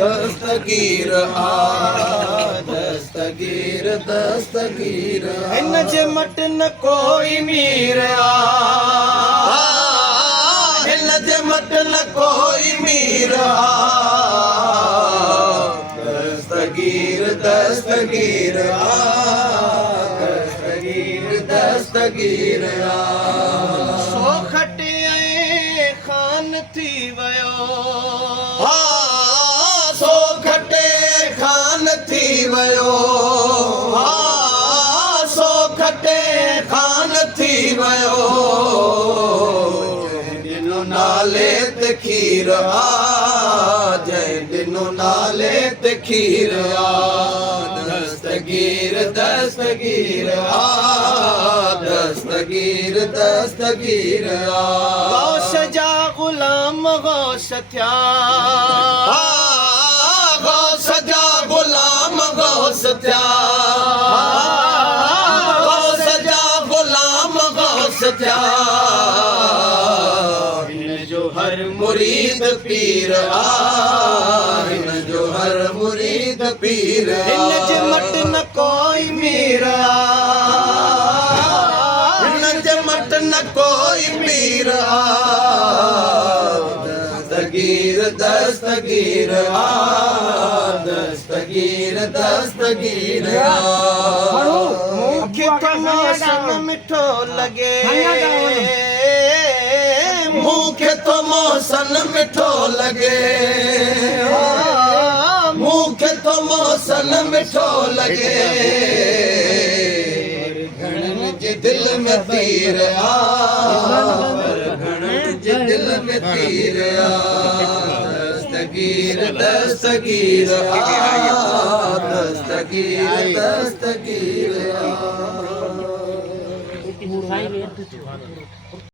दस्तगीर दस्तगीर दस्तगीर हिन जे मट न कोई मीर हिन जे मट न कोई मीर दस्तगीर दस्तगीर दस्तगीर दस्तगीर सो खटे खान थी वयो सो खटे खान थी वयो सो खटे खान थी वयो ॾिनो नाले ते खीर जंहिं ॾिनो नाले ते खीर दस्तगीर दस्तगीर दस्तगीर दस्तगीर गौश जा गुलाम गौश थिया गौस जा गुलाम गौस थिया गौस जा गुलाम गौस थिया हिन जो हर मुरीद पीर हिन जो हर मुरीद पीर हिन जे मट न कोई मीर हिन जे मट न कोई पीर दस्तगीर दस्तगीर दस्तगीर दस्तगीर मूंखे तो मौसम मिठो लगे मूंखे तो मौसम मिठो लगे मूंखे तो मौसम मिठो लगे घणनि जे दिल में तीर घणनि जे दिल में तीर दस्तगीर दस्तगीर दस्तगीर दस्तगीर